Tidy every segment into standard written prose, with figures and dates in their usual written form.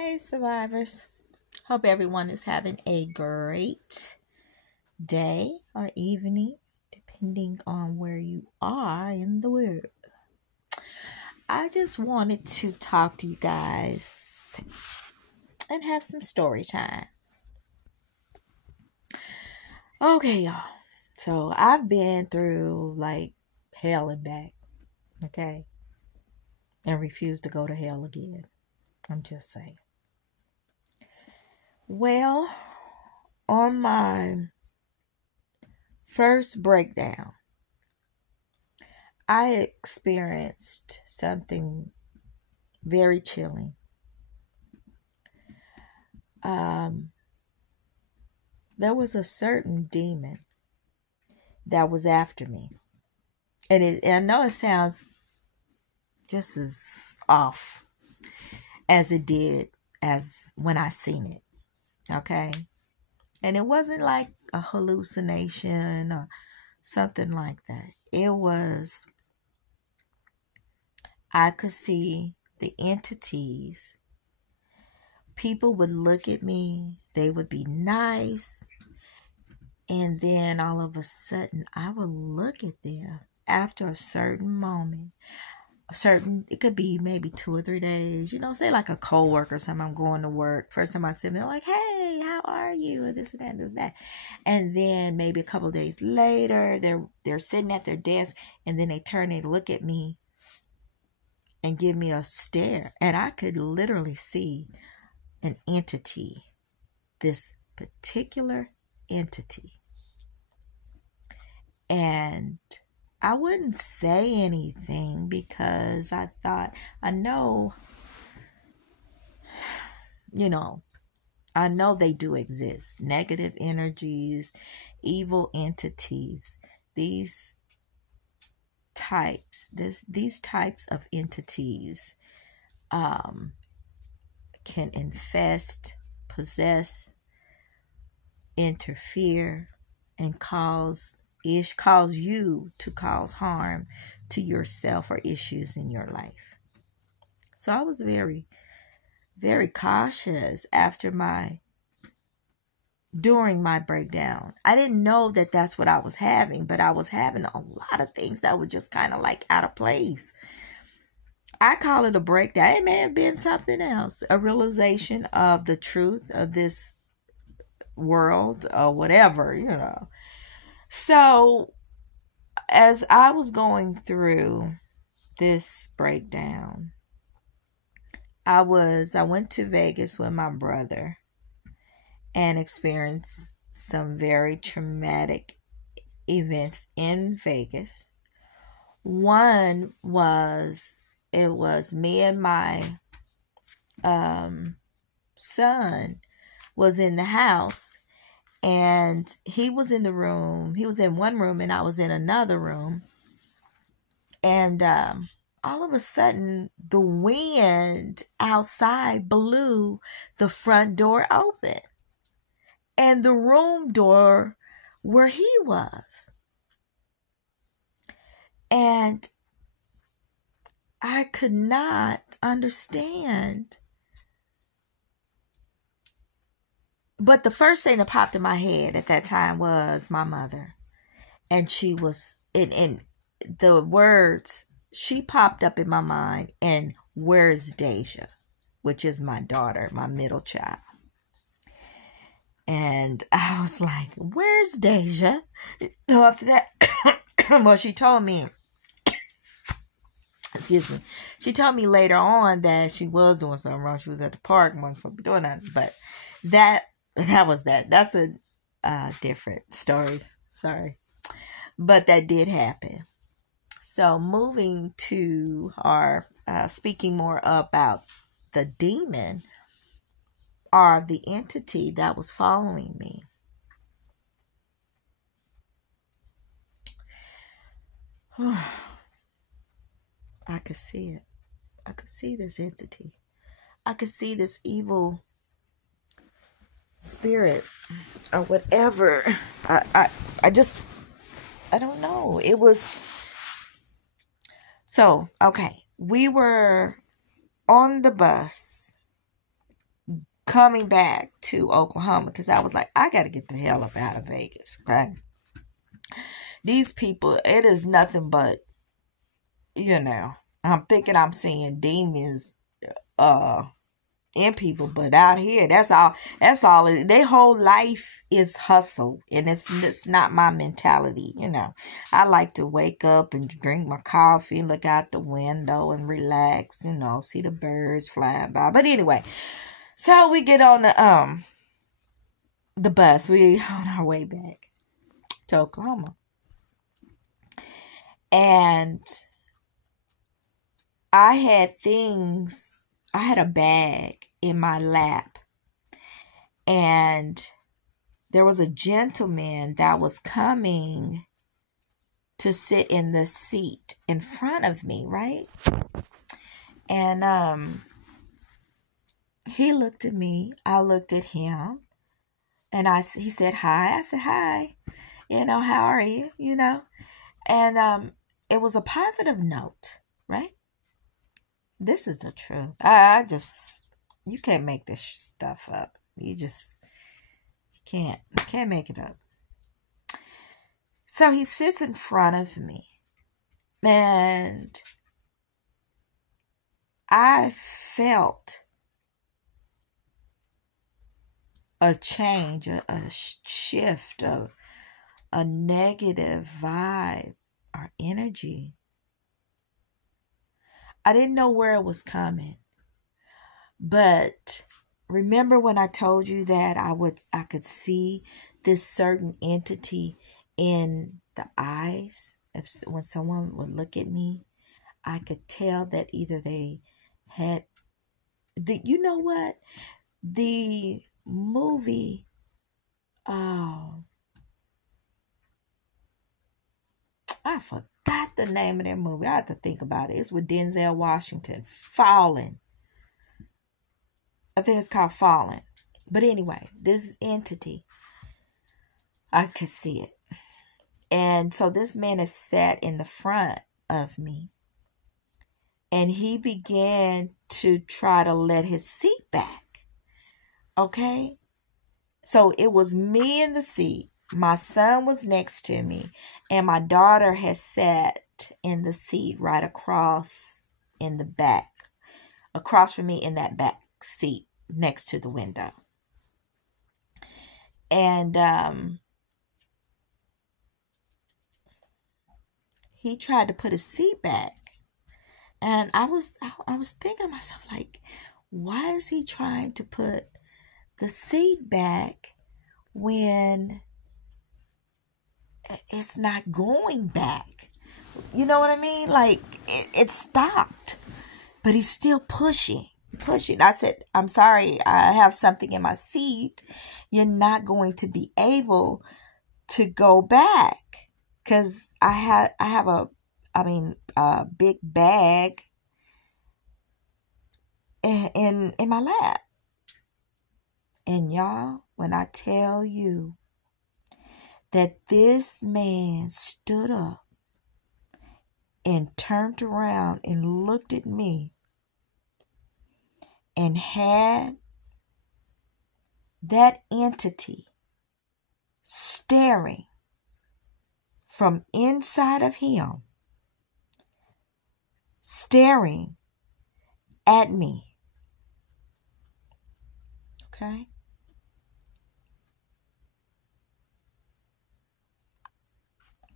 Hey, survivors. Hope everyone is having a great day or evening, depending on where you are in the world. I just wanted to talk to you guys and have some story time. Okay, y'all. So I've been through like hell and back, okay? And refuse to go to hell again. I'm just saying. Well, on my first breakdown, I experienced something very chilling. Um, there was a certain demon that was after me. And I know it sounds just as off as it did as when I seen it. Okay. And it wasn't like a hallucination or something like that. I could see the entities. People would look at me, they would be nice, and then all of a sudden I would look at them after a certain moment. It could be maybe 2 or 3 days, say like a coworker or something. I'm going to work. First time I see them, they're like, hey, how are you? And this and that and this and that. And then maybe a couple of days later, they're sitting at their desk, and then they turn and look at me and give me a stare. And I could literally see an entity, this particular entity. And I wouldn't say anything because I thought, I know they do exist. Negative energies, evil entities, these types of entities can infest, possess, interfere, and cause you to cause harm to yourself or issues in your life. So I was very, very cautious during my breakdown. I didn't know that that's what I was having, but I was having a lot of things that were just kind of like out of place. I call it a breakdown. It may have been something else, a realization of the truth of this world or whatever. So as I was going through this breakdown, I went to Vegas with my brother and experienced some very traumatic events in Vegas. One was, it was me and my son was in the house, and he was in the room. He was in one room and I was in another room. And all of a sudden, the wind outside blew the front door open and the room door where he was. And I could not understand. But the first thing that popped in my head at that time was my mother. And she was, in the words, she popped up in my mind, and where's Deja? Which is my daughter, my middle child. And I was like, where's Deja? After that, well, she told me, excuse me, she told me later on that she was doing something wrong. She was at the park and wasn't supposed to be doing that. But that was that. That's a different story. Sorry. But that did happen. So moving to speaking more about the demon or the entity that was following me. I could see it. I could see this entity. I could see this evil spirit or whatever. I don't know. It was so okay. We were on the bus coming back to Oklahoma because I was like, I got to get the hell up out of Vegas. Okay. These people, it is nothing but, I'm thinking I'm seeing demons in people, but out here, that's all their whole life is hustle, and it's not my mentality. I like to wake up and drink my coffee, look out the window and relax, see the birds flying by. But anyway, so we get on the bus. We on our way back to Oklahoma, and I had a bag in my lap, and there was a gentleman that was coming to sit in the seat in front of me, right? And he looked at me, I looked at him, and he said hi. I said hi, how are you? And it was a positive note, right? This is the truth. You can't make this stuff up. You can't make it up. So he sits in front of me, and I felt a change, a shift, a negative vibe or energy. I didn't know where it was coming. But remember when I told you that I could see this certain entity in the eyes? When someone would look at me, I could tell that either they had the movie, I forgot the name of that movie. I have to think about it. It's with Denzel Washington. Fallen. I think it's called Fallen. But anyway, this entity, I could see it. And so this man is sat in the front of me. And he began to try to let his seat back. Okay? So it was me in the seat. My son was next to me. And my daughter had sat in the seat right across in the back. Across from me in that back seat next to the window. And he tried to put his seat back. And I was thinking to myself, like, why is he trying to put the seat back when it's not going back? You know what I mean? Like, it stopped. But he's still pushing. I said, I'm sorry, I have something in my seat. You're not going to be able to go back. Because I have a big bag in my lap. And y'all, when I tell you that this man stood up and turned around and looked at me and had that entity staring from inside of him, staring at me. Okay?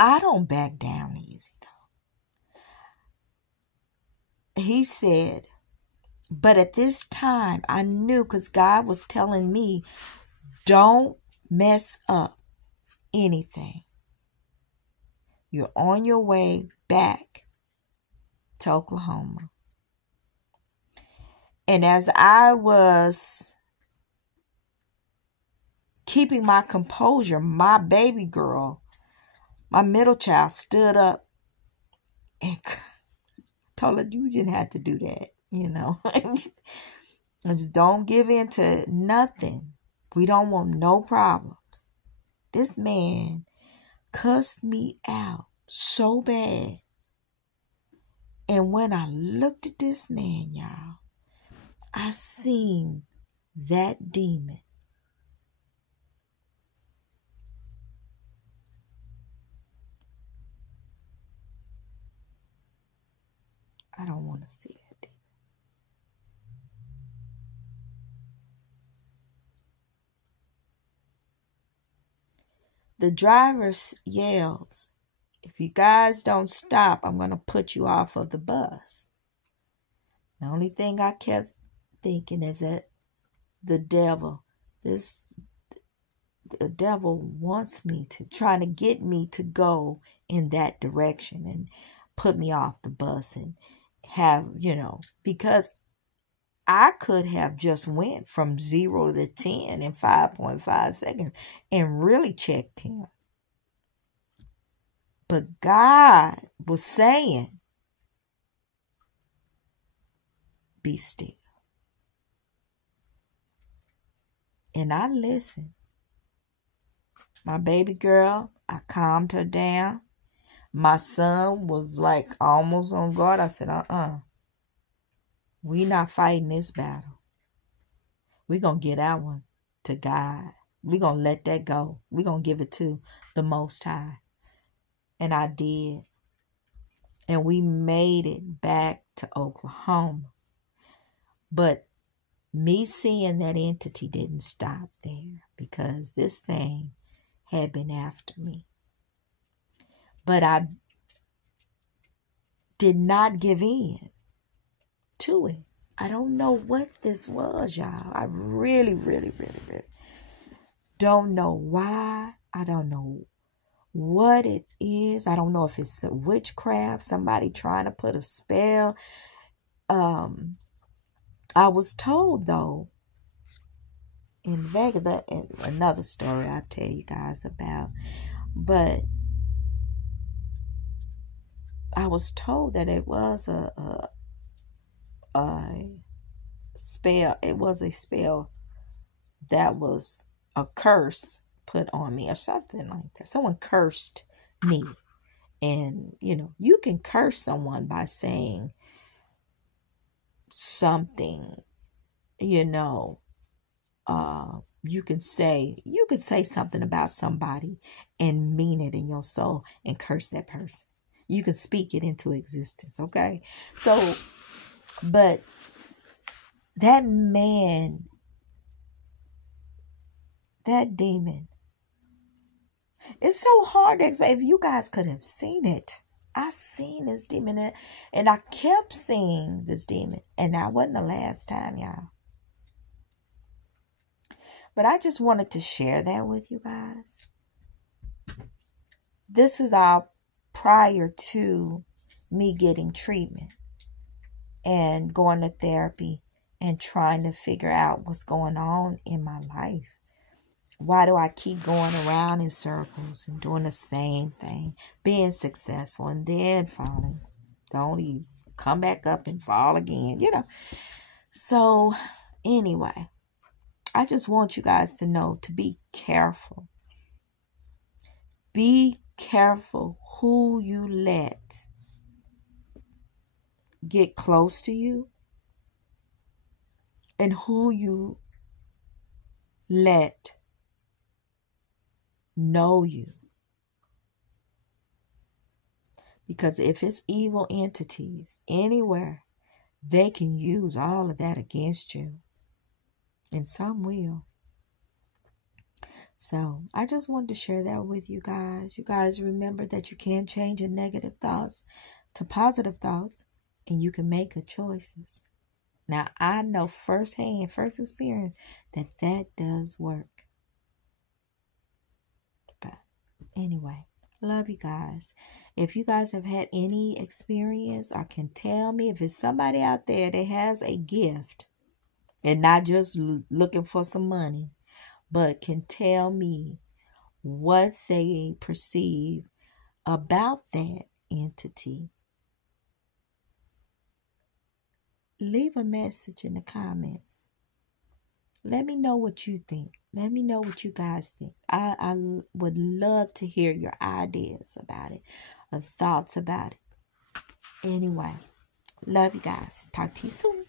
I don't back down easy, though. He said, but at this time, I knew, because God was telling me, don't mess up anything. You're on your way back to Oklahoma. And as I was keeping my composure, my baby girl, my middle child, stood up and told her, you didn't have to do that, Just don't give in to nothing. We don't want no problems. This man cussed me out so bad. And when I looked at this man, y'all, I seen that demon. I don't want to see that demon. The driver yells, "If you guys don't stop, I'm going to put you off of the bus." The only thing I kept thinking is that the devil wants me to, trying to get me to go in that direction and put me off the bus and have, because I could have just went from 0 to 10 in 5.5 seconds and really checked him. But God was saying, be still. And I listened. My baby girl, I calmed her down. My son was like almost on guard. I said, we not fighting this battle. We're going to get that one to God. We're going to let that go. We're going to give it to the Most High. And I did. And we made it back to Oklahoma. But me seeing that entity didn't stop there, because this thing had been after me. But I did not give in to it. I don't know what this was, y'all. I really, really, really, really don't know why. I don't know what it is. I don't know if it's a witchcraft, somebody trying to put a spell. I was told, though, in Vegas, that another story I'll tell you guys about, but I was told that it was a spell. It was a spell that was a curse put on me or something like that. Someone cursed me. And, you can curse someone by saying something, you can say something about somebody and mean it in your soul and curse that person. You can speak it into existence, okay? So, but that man, that demon, it's so hard to explain. If you guys could have seen it. I seen this demon, and I kept seeing this demon, and that wasn't the last time, y'all. But I just wanted to share that with you guys. This is all prior to me getting treatment and going to therapy and trying to figure out what's going on in my life. Why do I keep going around in circles and doing the same thing, being successful and then falling? Don't even come back up and fall again, So anyway, I just want you guys to know to be careful. Be careful who you let get close to you and who you let know you. Because if it's evil entities anywhere, they can use all of that against you. And some will. So I just wanted to share that with you guys. You guys remember that you can change your negative thoughts to positive thoughts, and you can make good choices. Now, I know first experience, that does work. But anyway, love you guys. If you guys have had any experience or can tell me, if it's somebody out there that has a gift and not just looking for some money, but can tell me what they perceive about that entity, leave a message in the comments. Let me know what you think. Let me know what you guys think. I would love to hear your ideas about it, or thoughts about it. Anyway, love you guys. Talk to you soon.